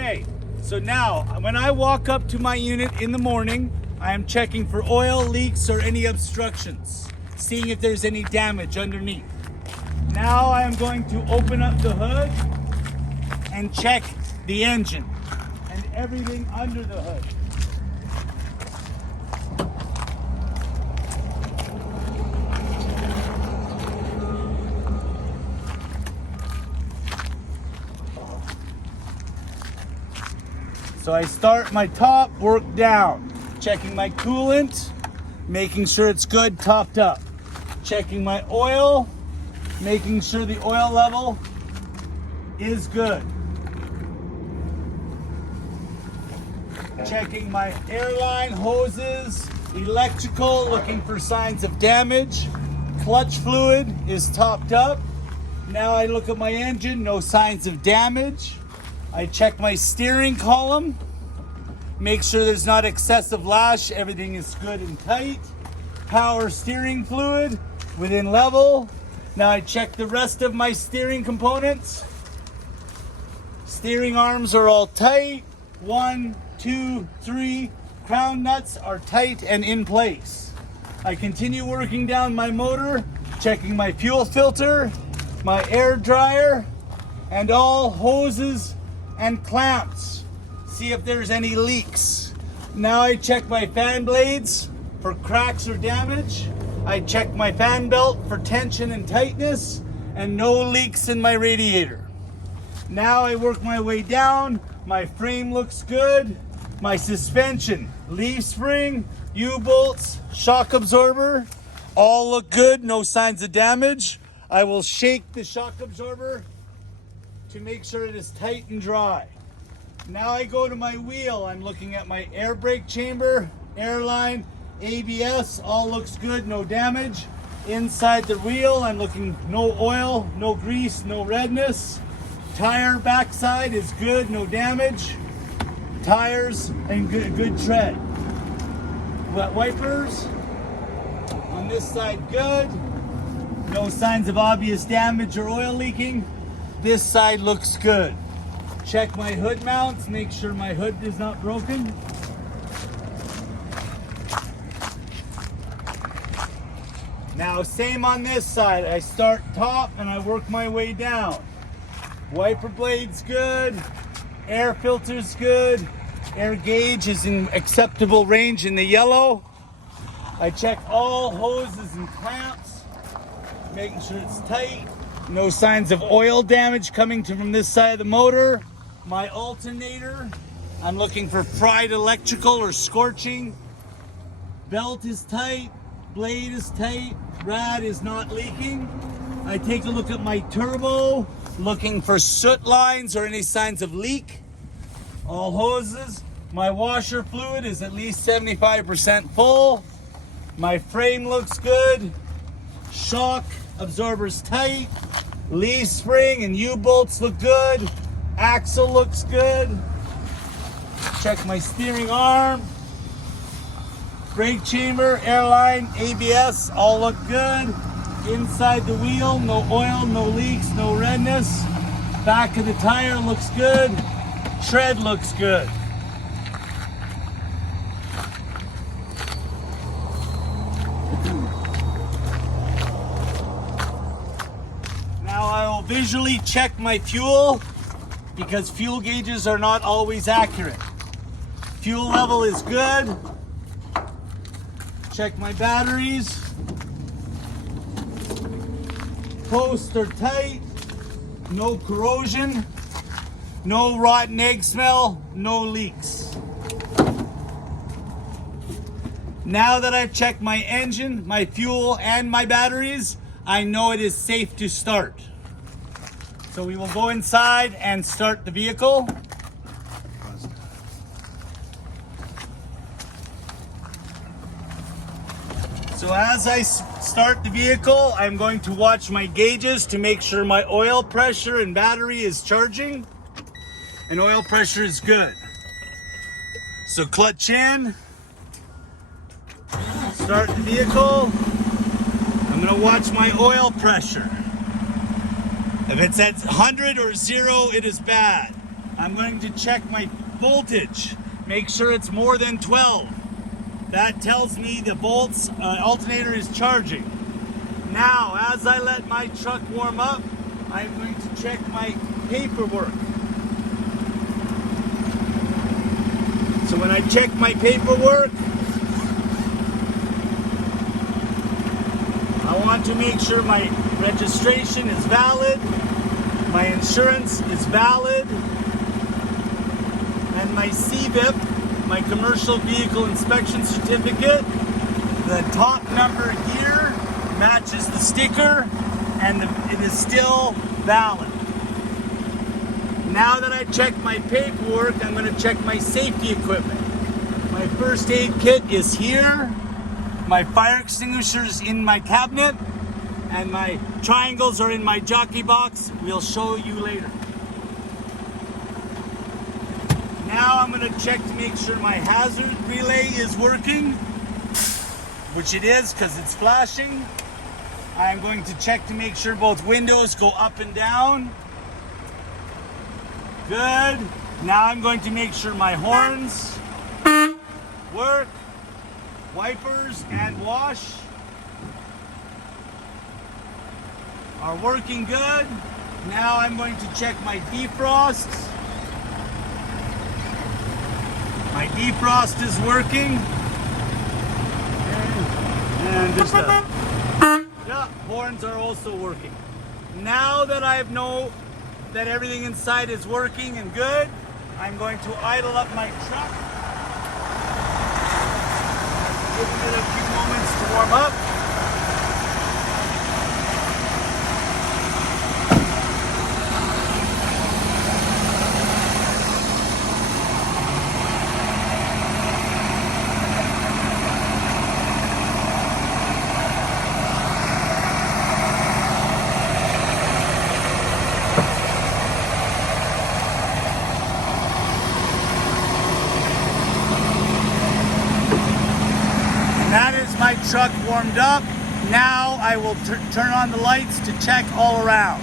Okay, so now when I walk up to my unit in the morning, I am checking for oil leaks or any obstructions, seeing if there's any damage underneath. Now I am going to open up the hood and check the engine and everything under the hood. So I start my top, work down, checking my coolant, making sure it's good, topped up. Checking my oil, making sure the oil level is good. Checking my airline, hoses, electrical, looking for signs of damage. Clutch fluid is topped up. Now I look at my engine, no signs of damage. I check my steering column, make sure there's not excessive lash, everything is good and tight. Power steering fluid within level. Now I check the rest of my steering components. Steering arms are all tight. 1, 2, 3. Crown nuts are tight and in place. I continue working down my motor, checking my fuel filter, my air dryer, and all hoses and clamps. See if there's any leaks. Now I check my fan blades for cracks or damage. I check my fan belt for tension and tightness, and no leaks in my radiator. Now I work my way down. My frame looks good. My suspension, leaf spring, U-bolts, shock absorber, all look good, no signs of damage. I will shake the shock absorber to make sure it is tight and dry. Now I go to my wheel. I'm looking at my air brake chamber, airline, ABS, all looks good, no damage. Inside the wheel, I'm looking no oil, no grease, no redness. Tire backside is good, no damage. Tires and good tread. Wet wipers on this side, good. No signs of obvious damage or oil leaking. This side looks good. Check my hood mounts, make sure my hood is not broken. Now same on this side. I start top and I work my way down. Wiper blade's good. Air filter's good. Air gauge is in acceptable range in the yellow. I check all hoses and clamps, making sure it's tight. No signs of oil damage coming from this side of the motor. My alternator, I'm looking for fried electrical or scorching. Belt is tight, blade is tight, rad is not leaking. I take a look at my turbo, looking for soot lines or any signs of leak. All hoses. My washer fluid is at least 75% full. My frame looks good. Shock absorber's tight. Leaf spring and U-bolts look good. Axle looks good. Check my steering arm. Brake chamber, airline, ABS, all look good. Inside the wheel, no oil, no leaks, no redness. Back of the tire looks good. Tread looks good. Now I will visually check my fuel because fuel gauges are not always accurate. Fuel level is good. Check my batteries. Posts are tight. No corrosion. No rotten egg smell. No leaks. Now that I've checked my engine, my fuel, and my batteries, I know it is safe to start. So we will go inside and start the vehicle. So as I start the vehicle, I'm going to watch my gauges to make sure my oil pressure and battery is charging. And oil pressure is good. So clutch in, start the vehicle. I'm gonna watch my oil pressure. If it's at 100 or 0, it is bad. I'm going to check my voltage. Make sure it's more than 12. That tells me the volts alternator is charging. Now, as I let my truck warm up, I'm going to check my paperwork. So when I check my paperwork, I want to make sure my registration is valid, my insurance is valid, and my CVIP, my commercial vehicle inspection certificate, the top number here matches the sticker, and it is still valid. Now that I checked my paperwork, I'm going to check my safety equipment. My first aid kit is here. My fire extinguisher is in my cabinet, and my triangles are in my jockey box. We'll show you later. Now I'm going to check to make sure my hazard relay is working, which it is because it's flashing. I'm going to check to make sure both windows go up and down. Good. Now I'm going to make sure my horns work, wipers and wash are working good. Now I'm going to check my defrost. My defrost is working. And just yeah, horns are also working. Now that I know that everything inside is working and good, I'm going to idle up my truck. Giving it a few moments to warm up. That is my truck warmed up. Now I will turn on the lights to check all around.